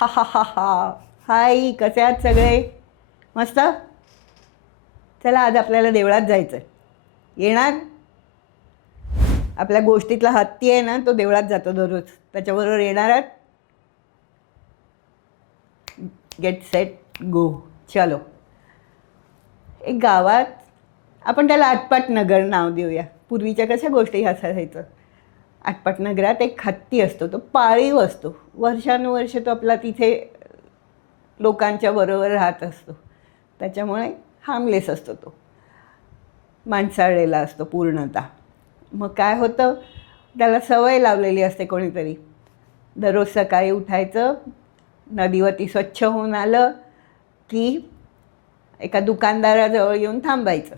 हा हा हा हा. हाय, कसे आहात सगळे? मस्त. चला, आज आपल्याला देवळात जायचं. येणार? आपल्या गोष्टीतला हत्ती आहे ना, तो देवळात जातो दररोज. त्याच्याबरोबर येणार आहात? Get set go. चलो. एक गावात, आपण त्याला आटपाट नगर नाव देऊया. पूर्वीच्या कशा गोष्टी असायचं. आटपाट नगरात एक हत्ती असतो, तो पाळीव असतो. वर्षानुवर्ष तो आपला तिथे लोकांच्या बरोबर राहत असतो. त्याच्यामुळे हार्मलेस असतो तो, माणसाळलेला असतो पूर्णतः. मग काय होतं, त्याला सवय लावलेली असते कोणीतरी. दररोज सकाळी उठायचं, नदीवरती स्वच्छ होऊन आलं की एका दुकानदाराजवळ येऊन थांबायचं.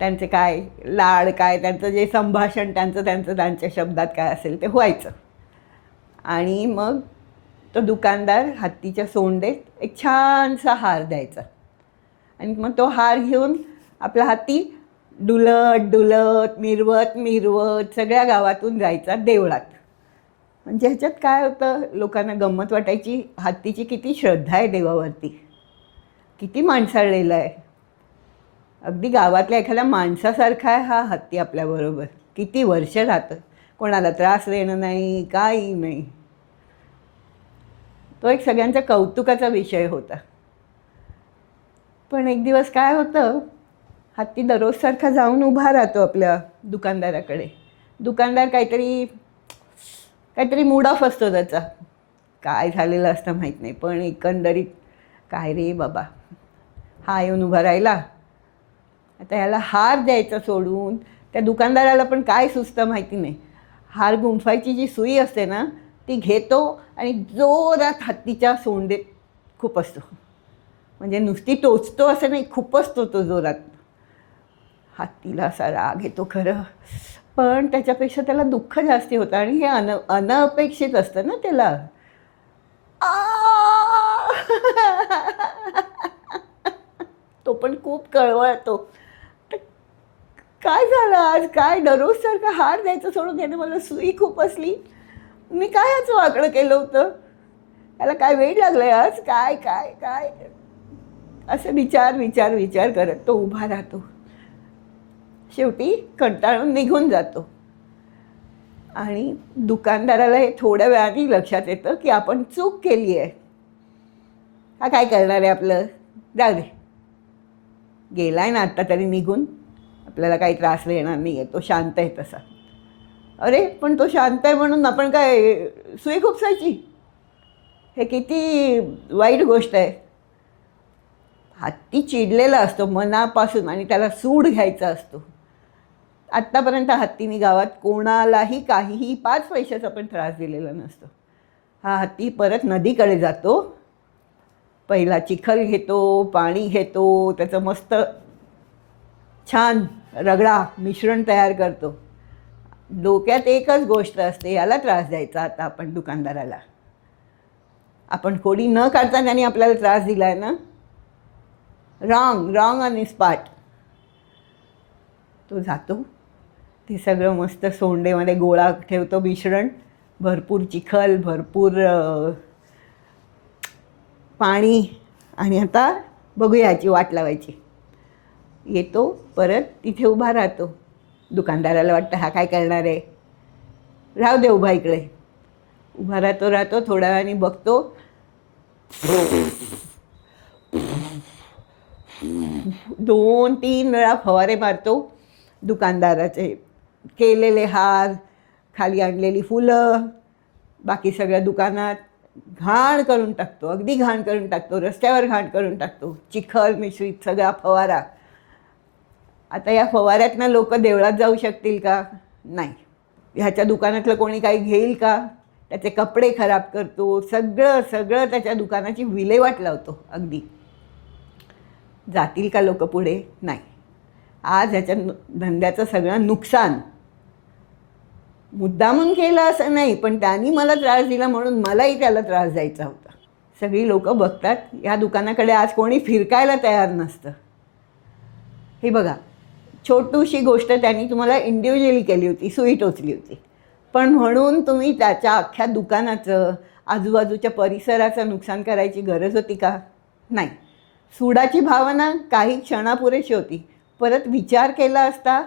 त्यांचे काय लाड, काय त्यांचं जे संभाषण त्यांच्या शब्दात काय असेल ते व्हायचं. आणि मग तो दुकानदार हत्तीच्या सोंडेत एक छानसा हार द्यायचा. आणि मग तो हार घेऊन आपला हत्ती डुलत डुलत मिरवत मिरवत सगळ्या गावातून जायचा देवळात. म्हणजे ह्याच्यात काय होतं, लोकांना गंमत वाटायची, हत्तीची किती श्रद्धा आहे देवावरती, किती माणसाळलेला आहे. अगदी गावातल्या एखाद्या माणसासारखा आहे हा हत्ती आपल्याबरोबर. किती वर्ष राहतं, कोणाला त्रास देणं नाही, काही नाही. तो एक सगळ्यांच्या कौतुकाचा विषय होता. पण एक दिवस काय होतं, हत्ती दररोजसारखा जाऊन उभा राहतो आपल्या दुकानदाराकडे. दुकानदार काहीतरी मूड ऑफ असतो त्याचा. काय झालेलं असतं माहीत नाही, पण एकंदरीत काय रे बाबा, हा येऊन उभा राहिला, आता याला हार द्यायचा सोडून त्या दुकानदाराला पण काय सुचतं माहिती नाही. हार गुंफायची जी सुई असते ना, ती घेतो आणि जोरात हत्तीच्या सोंडेत खुपसतो. म्हणजे नुसती टोचतो असं नाही, खुपसतो तो जोरात. हत्तीला असा राग येतो खरं, पण त्याच्यापेक्षा त्याला दुःख जास्ती होतं. आणि हे अनपेक्षित असतं ना त्याला. आ! तो पण खूप कळवळतो. काय झालं आज, काय दररोजसारखं हार द्यायचं सोडून त्याने मला सुई खुपसली. मी काय याचं वाकडं केलं होतं, त्याला काय वेळ लागलाय आज, काय काय काय असं विचार विचार विचार करत तो उभा राहतो. शेवटी कंटाळून निघून जातो. आणि दुकानदाराला हे थोड्या वेळाने लक्षात येतं की आपण चूक केली आहे. हा काय करणार आहे आपलं, जाऊ दे, गेलाय ना आत्ता तरी निघून, आपल्याला काही त्रास देणार नाही आहे, तो शांत आहे तसा. अरे पण तो शांत आहे म्हणून आपण काय सुई खुपसायची, हे किती वाईट गोष्ट आहे. हत्ती चिडलेला असतो मनापासून आणि त्याला सूड घ्यायचा असतो. आत्तापर्यंत हत्तीने गावात कोणालाही काहीही 5 पैशाचा पण त्रास दिलेला नसतो. हा हत्ती परत नदीकडे जातो, पहिला चिखल घेतो, पाणी घेतो, त्याचं मस्त छान रगडा मिश्रण तयार करतो. डोक्यात एकच गोष्ट असते, याला त्रास द्यायचा आता आपण दुकानदाराला. आपण कोडी न काढता त्यांनी आपल्याला त्रास दिला आहे ना, रॉंग रॉंग ऑन स्पॉट. तो जातो, ते सगळं मस्त सोंडेमध्ये गोळा ठेवतो मिश्रण, भरपूर चिखल, भरपूर पाणी. आणि आता बघूया याची वाट लावायची. येतो परत तिथे उभा राहतो. दुकानदाराला वाटतं हा काय करणार आहे, राहू दे उभा इकडे. उभा राहतो थोड्या वेळाने बघतो, 2-3 वेळा फवारे मारतो. दुकानदाराचे केलेले हार, खाली आणलेली फुलं, बाकी सगळ्या दुकानात घाण करून टाकतो, अगदी घाण करून टाकतो, रस्त्यावर घाण करून टाकतो, चिखल मिश्रित सगळा फवारा. आता या फवाऱ्यातनं लोक देवळात जाऊ शकतील का, नाही. ह्याच्या दुकानातलं कोणी काही घेईल का, त्याचे कपडे खराब करतो, सगळं सगळं त्याच्या दुकानाची विल्हेवाट लावतो. अगदी जातील का लोक पुढे, नाही. आज ह्याच्या धंद्याचं सगळं नुकसान मुद्दामून केलं असं नाही, पण त्यांनी मला त्रास दिला म्हणून मलाही त्याला त्रास द्यायचा होता. सगळी लोक बघतात, या दुकानाकडे आज कोणी फिरकायला तयार नसतं. हे बघा, छोटूशी गोष्ट त्यांनी तुम्हाला इंडिव्हिज्युअली केली होती, सुई टोचली होती, पण म्हणून तुम्ही त्याच्या अख्ख्या दुकानाचं, आजूबाजूच्या परिसराचं नुकसान करायची गरज होती का? नाही. सुडाची भावना काही क्षणापुरेशी होती. परत विचार केला असता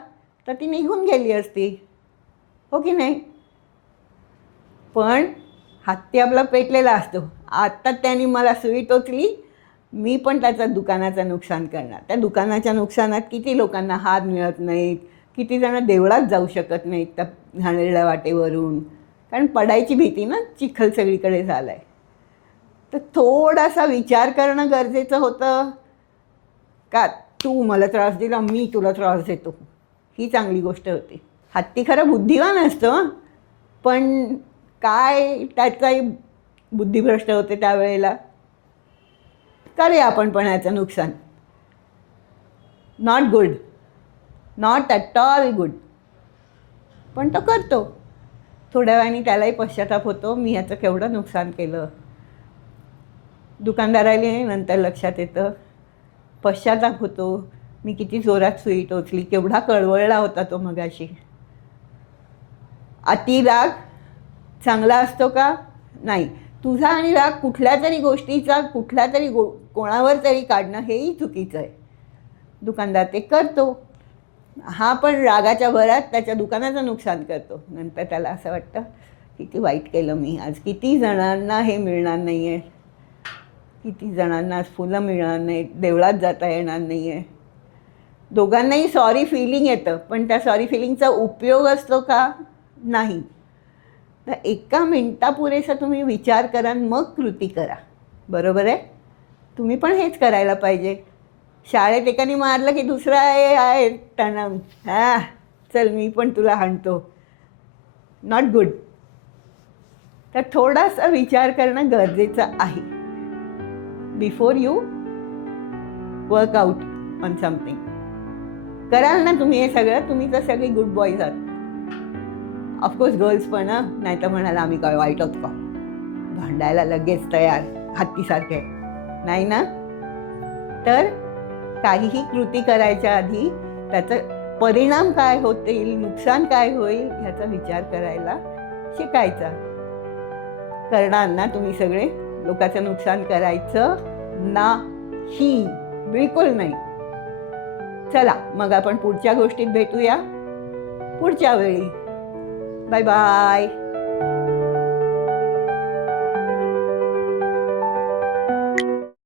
तर ती निघून गेली असती, हो की नाही? पण हत्ती आपला पेटलेला असतो. आत्ता त्याने मला सुई टोचली, मी पण त्याच्या दुकानाचं नुकसान करणार. त्या दुकानाच्या नुकसानात किती लोकांना हात मिळत नाहीत, किती जण देवळात जाऊ शकत नाहीत त्या घाणेरड्या वाटेवरून, कारण पडायची भीती ना, चिखल सगळीकडे झाला आहे. तर थोडासा विचार करणं गरजेचं होतं का तू मला त्रास दिला, मी तुला त्रास देतो, ही चांगली गोष्ट होती. हत्ती खरं बुद्धिवान असतो, पण काय त्याचाही बुद्धिभ्रष्ट होते त्यावेळेला. करूया आपण पण ह्याचं नुकसान. Not good, not at all good. पण तो करतो. थोड्या वेळाने त्यालाही पश्चाताप होतो, मी ह्याचं केवढं नुकसान केलं. दुकानदाराला नंतर लक्षात येतं, पश्चाताप होतो, मी किती जोरात सुई टोचली, केवढा कळवळला होता तो मगाशी. अति राग चांगला असतो का? नाही. तुझा आणि राग कुठल्या तरी गोष्टीचा कुठल्या तरी कोणावर तरी काढणं हेही चुकीचं आहे. दुकानदार ते करतो, हा पण रागाच्या भरात त्याच्या दुकानाचं नुकसान करतो. नंतर त्याला असं वाटतं किती वाईट केलं मी आज, किती जणांना हे मिळणार नाही आहे, किती जणांना आज फुलं मिळणार नाहीत, देवळात जाता येणार नाही आहे. दोघांनाही सॉरी फिलिंग येतं, पण त्या सॉरी फिलिंगचा उपयोग असतो का? नाही. तर एका मिनटापुरेसा तुम्ही विचार करा आणि मग कृती करा. बरोबर आहे? तुम्ही पण हेच करायला पाहिजे. शाळेत एकाने मारलं की दुसरा आहे टणम, हां चल मी पण तुला हाणतो. Not good. तर थोडासा विचार करणं गरजेचं आहे before you work out on something. कराल ना तुम्ही हे सगळं? तुम्ही तर सगळी गुड बॉईज आहात. ऑफकोर्स गर्ल्स पण, नाही तर म्हणाला आम्ही काय वाईट आहोत का, भांडायला लगेच तयार हत्तीसारखे, नाही ना? तर काहीही कृती करायच्या आधी त्याचा परिणाम काय होतील, नुकसान काय होईल ह्याचा विचार करायला शिकायचा. करणार ना तुम्ही सगळे? लोकांचं नुकसान करायचं नाही, बिलकुल नाही. चला मग आपण पुढच्या गोष्टीत भेटूया पुढच्या वेळी. Bye bye.